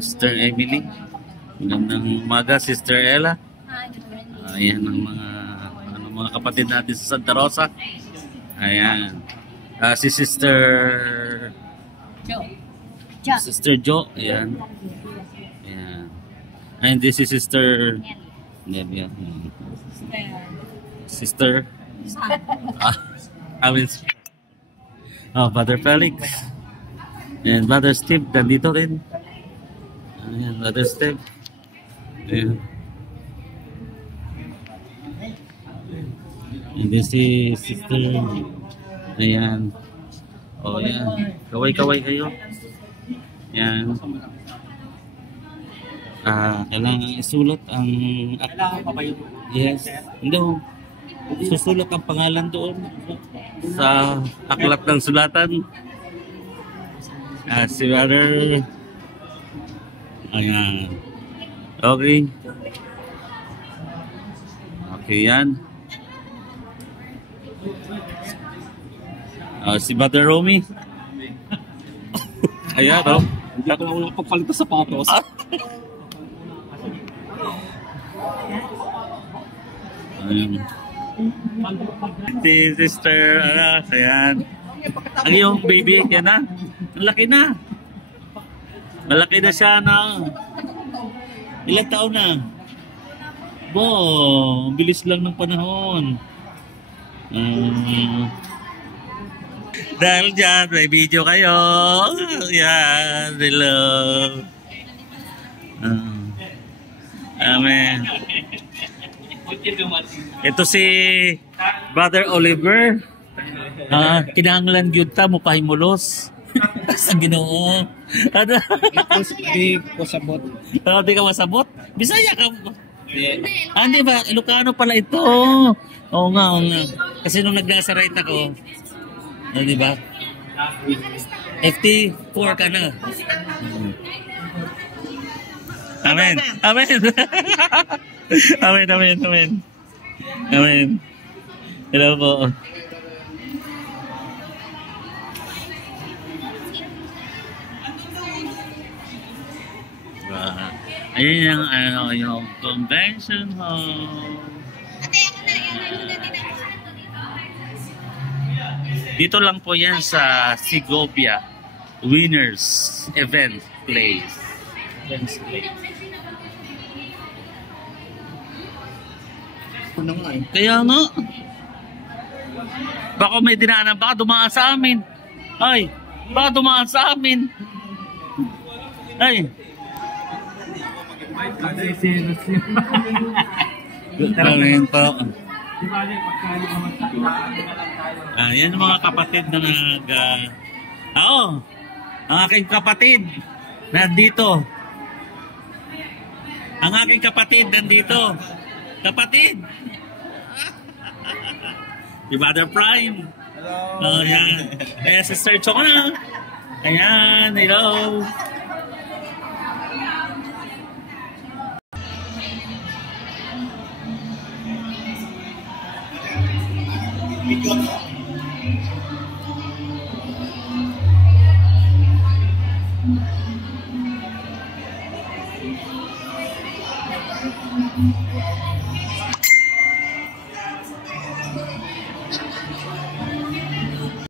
Sister Emily. Magandang umaga, Sister Ella. Ayan ang mga kapatid natin sa Santa Rosa. Ayan. Si Sister Sister Jo. Ayan. Ayan. And this is Sister Nebia. Sister Brother Felix. And Brother Steve, nandito rin. Ayan, Brother Steve. Ayan. And this is Sister. Ayan. O, ayan. Kaway-kaway kayo. Ayan. Kailangan isulat ang... Yes. Hindi. Susulat ang pangalan doon sa aklat ng sulatan. Si Brother. Ayan. Okay. Okay yan. Si Brother Romy. Ayan, oh. Hindi ako na ulang pagpalit sa sapatos. Ayan. Si Sister, ayan. Ang iyong baby, yan na. Ang laki na. Malaki na siya na. Ilang taon na? Ang bilis lang ng panahon. Dahil dyan, may video kayo. Yan, hello. Amen. Ito si Brother Oliver. Kinahanglan yun ta, mupahimulos. Sa Ginoo. Ano? Di ko sabot. Di ka masabot? Bisaya ka. Hindi ba? Ilocano pala ito. Oo nga. Kasi nung nag-nasarite ako, di ba? FT4 ka na. Amen. Amen. Amen, amen, amen. Amen. Hello po. Ayan yung convention hall. Dito lang po yan sa Segovia Winners Event Place. Kaya nga. Baka may dinaanan, baka dumaan sa amin. Ay, baka dumaan sa amin. Ay. Amen po. Yan mga kapatid na ang aking kapatid nandito. Ang aking kapatid nandito. Kapatid. Si Brother Prime. Hello. Yan. Sister Chona. Ayan, hello.